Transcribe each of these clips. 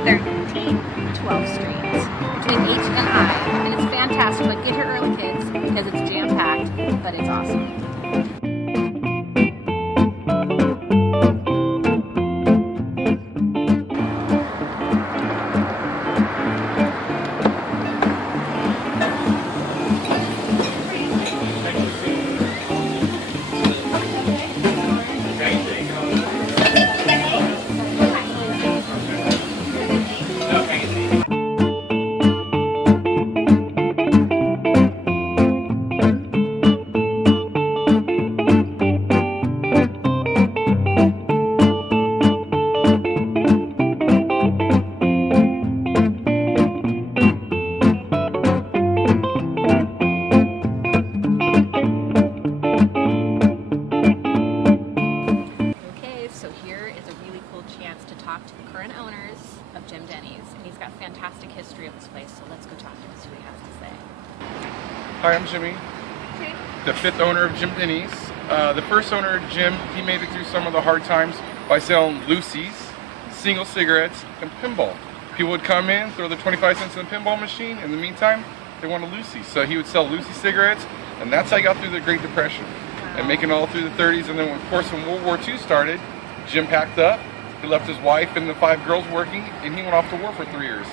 13th, 12th Street, between H and I. And it's fantastic, but get here early, kids, because it's jam-packed, but it's awesome. To the current owners of Jim Denny's, and he's got fantastic history of this place, so let's go talk to him and see what he has to say. Hi, I'm Jimmy, the 5th owner of Jim Denny's. The first owner, Jim, he made it through some of the hard times by selling Lucy's, single cigarettes, and pinball. People would come in, throw the 25 cents in the pinball machine. In the meantime, they wanted Lucy, so he would sell Lucy cigarettes, and that's how he got through the Great Depression. And making it all through the 30s, and then of course when World War II started, Jim packed up. He left his wife and the 5 girls working, and he went off to war for 3 years.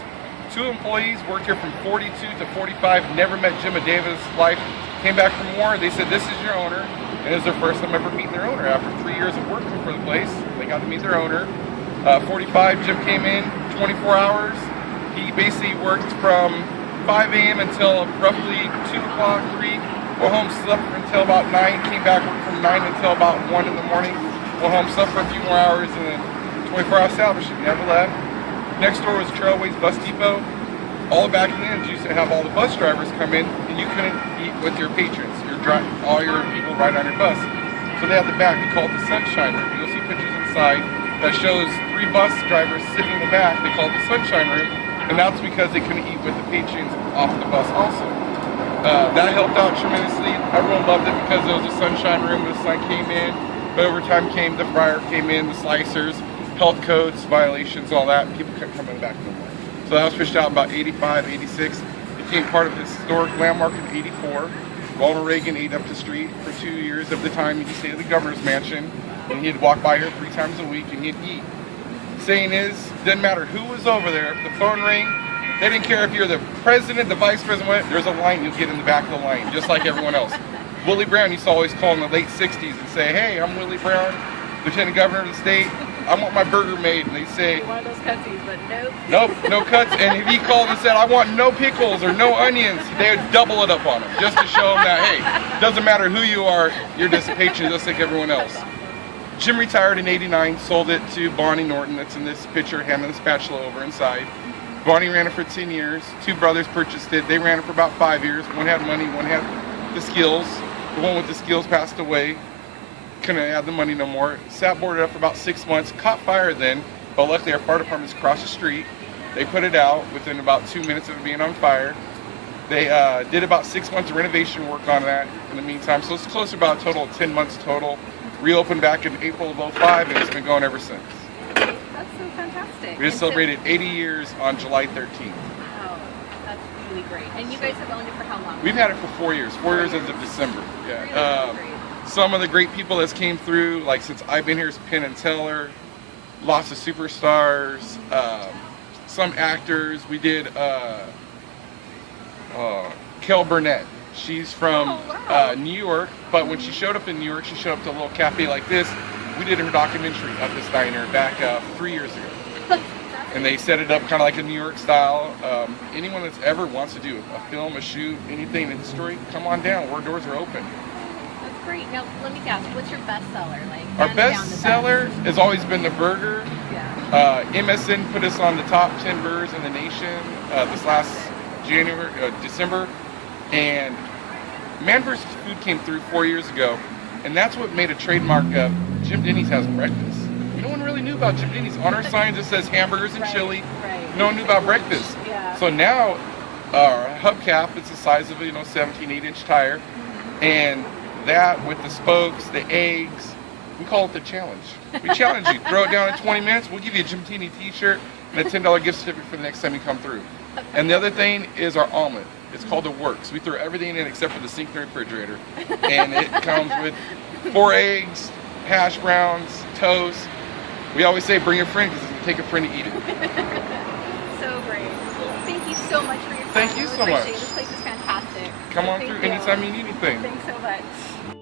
2 employees worked here from 42 to 45, never met Jim a day of his life. Came back from war, they said, "This is your owner." And it was their first time ever meeting their owner. After 3 years of working for the place, they got to meet their owner. 45, Jim came in, 24 hours. He basically worked from 5 a.m. until roughly 2 o'clock, 3. Went home, slept until about 9, came back, worked from 9 until about 1 in the morning. Went home, slept for a few more hours, and then 24-hour establishment, never left. Next door was Trailways Bus Depot. All back in the end, you used to have all the bus drivers come in, and you couldn't eat with your patrons. All your people ride on your bus. So they have the back, they call it the Sunshine Room. You'll see pictures inside that shows 3 bus drivers sitting in the back. They call it the Sunshine Room, and that's because they couldn't eat with the patrons off the bus also. That helped out tremendously. Everyone loved it because there was a Sunshine Room, the sun came in, but over time came the fryer came in, the slicers, health codes, violations, all that. People kept coming back no more. So that was pushed out about 85, 86. It became part of the historic landmark in 84. Ronald Reagan ate up the street for 2 years of the time he stayed at the governor's mansion, and he'd walk by here 3 times a week and he'd eat. Saying is, didn't matter who was over there, if the phone rang, they didn't care if you're the president, the vice president, there's a line, you'll get in the back of the line, just like everyone else. Willie Brown used to always call in the late 60s and say, "Hey, I'm Willie Brown, Lieutenant Governor of the state. I want my burger made." And they say, "You want those cutsies, but nope." Nope, no cuts. And if he called and said, "I want no pickles or no onions," they would double it up on him, just to show him that, hey, doesn't matter who you are, you're just a patron just like everyone else. Jim retired in 89, sold it to Bonnie Norton, that's in this picture, handing the spatula over inside. Bonnie ran it for 10 years. 2 brothers purchased it. They ran it for about 5 years. One had money, one had the skills. The one with the skills passed away. Couldn't add the money no more. Sat boarded up for about 6 months. Caught fire then, but luckily our fire department's across the street. They put it out within about 2 minutes of it being on fire. They did about 6 months of renovation work on that in the meantime. So it's close to about a total of 10 months total. Reopened back in April of 05, and it's been going ever since. That's so fantastic. We just celebrated 80 years on July 13th. Wow, that's really great. And you guys have owned it for how long? We've had it for 4 years. 4 years as of December. Yeah. Really great. Some of the great people that's came through, like since I've been here, is Penn and Teller, lots of superstars, some actors. We did Kel Burnett. She's from New York, but when she showed up in New York, she showed up to a little cafe like this. We did her documentary at this diner back 3 years ago. And they set it up kind of like a New York style. Anyone that's ever wants to do a film, a shoot, anything in the story, come on down. Our doors are open. That's great. Now, let me guess, what's your best seller? Our best seller has always been the burger. Yeah. MSN put us on the top 10 burgers in the nation this last December. And Man vs. Food came through 4 years ago, and that's what made a trademark of Jim Denny's has breakfast. No one really knew about Jim Denny's. On our signs it says hamburgers and chili. Right. No one knew about breakfast. Yeah. So now our hubcap, it's the size of a 17, 8-inch tire, and that with the spokes, the eggs, We call it the challenge. We challenge you. Throw it down in 20 minutes. We'll give you a Jim Denny t-shirt and a $10 gift certificate for the next time you come through. And the other thing is our omelet. It's called the works. We throw everything in except for the sink in the refrigerator. And it comes with 4 eggs, hash browns, toast. We always say bring a friend because it's going to take a friend to eat it. So great. Thank you so much for your time. Thank you so much. This place is fantastic. Come on through anytime you need anything. Thanks so much.